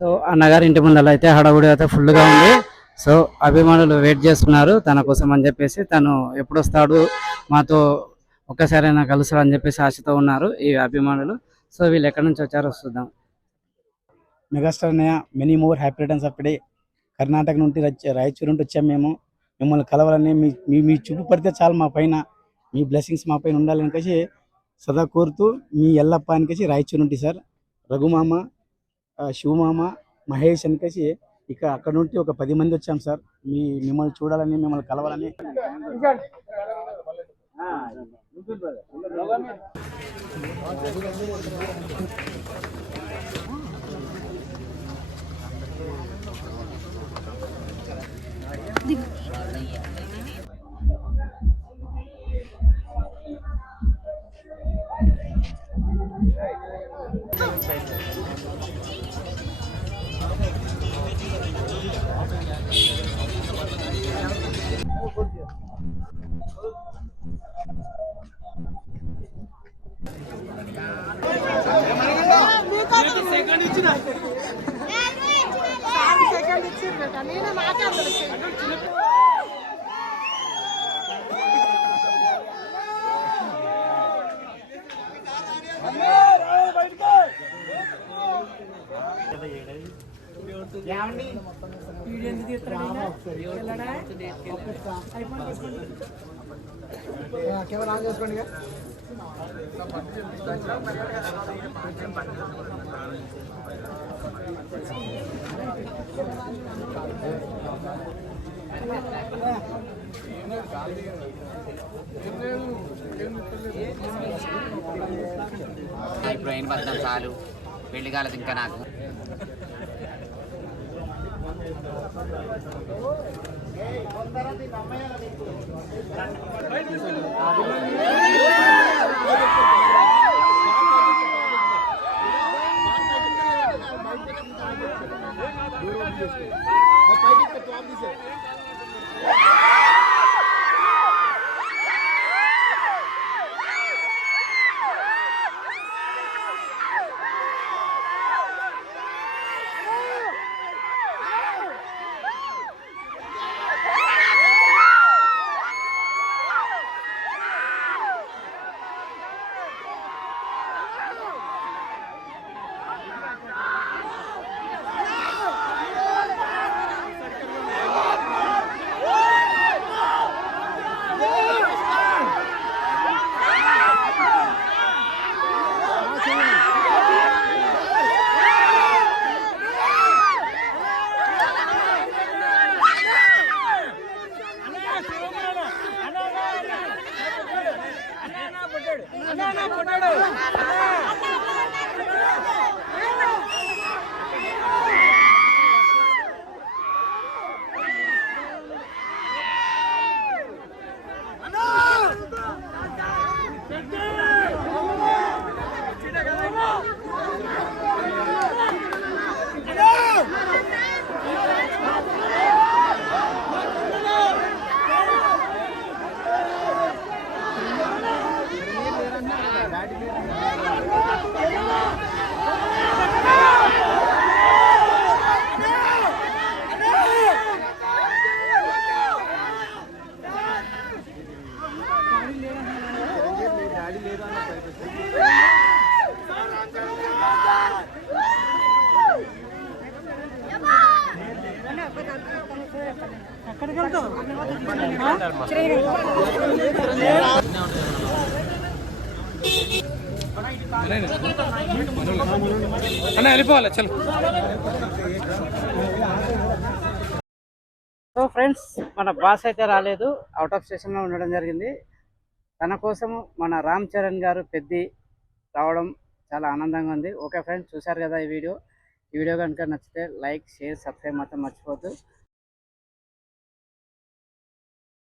So అన్నగారి ఇంటి ముందర అయితే హడావుడి అయితే ఫుల్గా ఉంది. సో అభిమానులు వెయిట్ చేస్తున్నారు తన కోసం అని చెప్పేసి. తను ఎప్పుడు వస్తాడు మాతో ఒక్కసారైనా కలుస్తాడు అని చెప్పేసి ఆశతో ఉన్నారు ఈ అభిమానులు. సో వీళ్ళు ఎక్కడి నుంచి వచ్చారో చూద్దాం. మెగాస్టార్ అన్నయ్య many more happy returns of day. Karnataka నుండి రాయచూరు నుండి వచ్చాము మేము. మిమ్మల్ని కలవాలని మీ చూపు పడితే చాలు మా పైన, మీ బ్లెస్సింగ్స్ మా పైన ఉండాలని కలిసి సదా కోరుతూ మీ ఎల్లప్ప అని కలిసి రాయచూరు నుండి సార్. రఘుమామ, శివమామ, మహేష్ అని కలిసి ఇక అక్కడ నుండి ఒక 10 మంది వచ్చాం సార్. మిమ్మల్ని చూడాలని, మిమ్మల్ని కలవాలని. కెమెరా ఆన్ చేసుకోండి. ఇప్పుడు ఏం పడతాం చాలు, పెళ్లి కాలేదు ఇంకా నాకు. వెళ్ళిపోవాలి చలో. సో ఫ్రెండ్స్, మన బాస్ అయితే రాలేదు, అవుట్ ఆఫ్ స్టేషన్లో ఉండడం జరిగింది. తన కోసము మన రామ్ చరణ్ గారు పెద్ది రావడం చాలా ఆనందంగా ఉంది. ఓకే ఫ్రెండ్స్, చూశారు కదా ఈ వీడియో కనుక నచ్చితే లైక్, షేర్, సబ్స్క్రైబ్ మాత్రం మర్చిపోద్దు.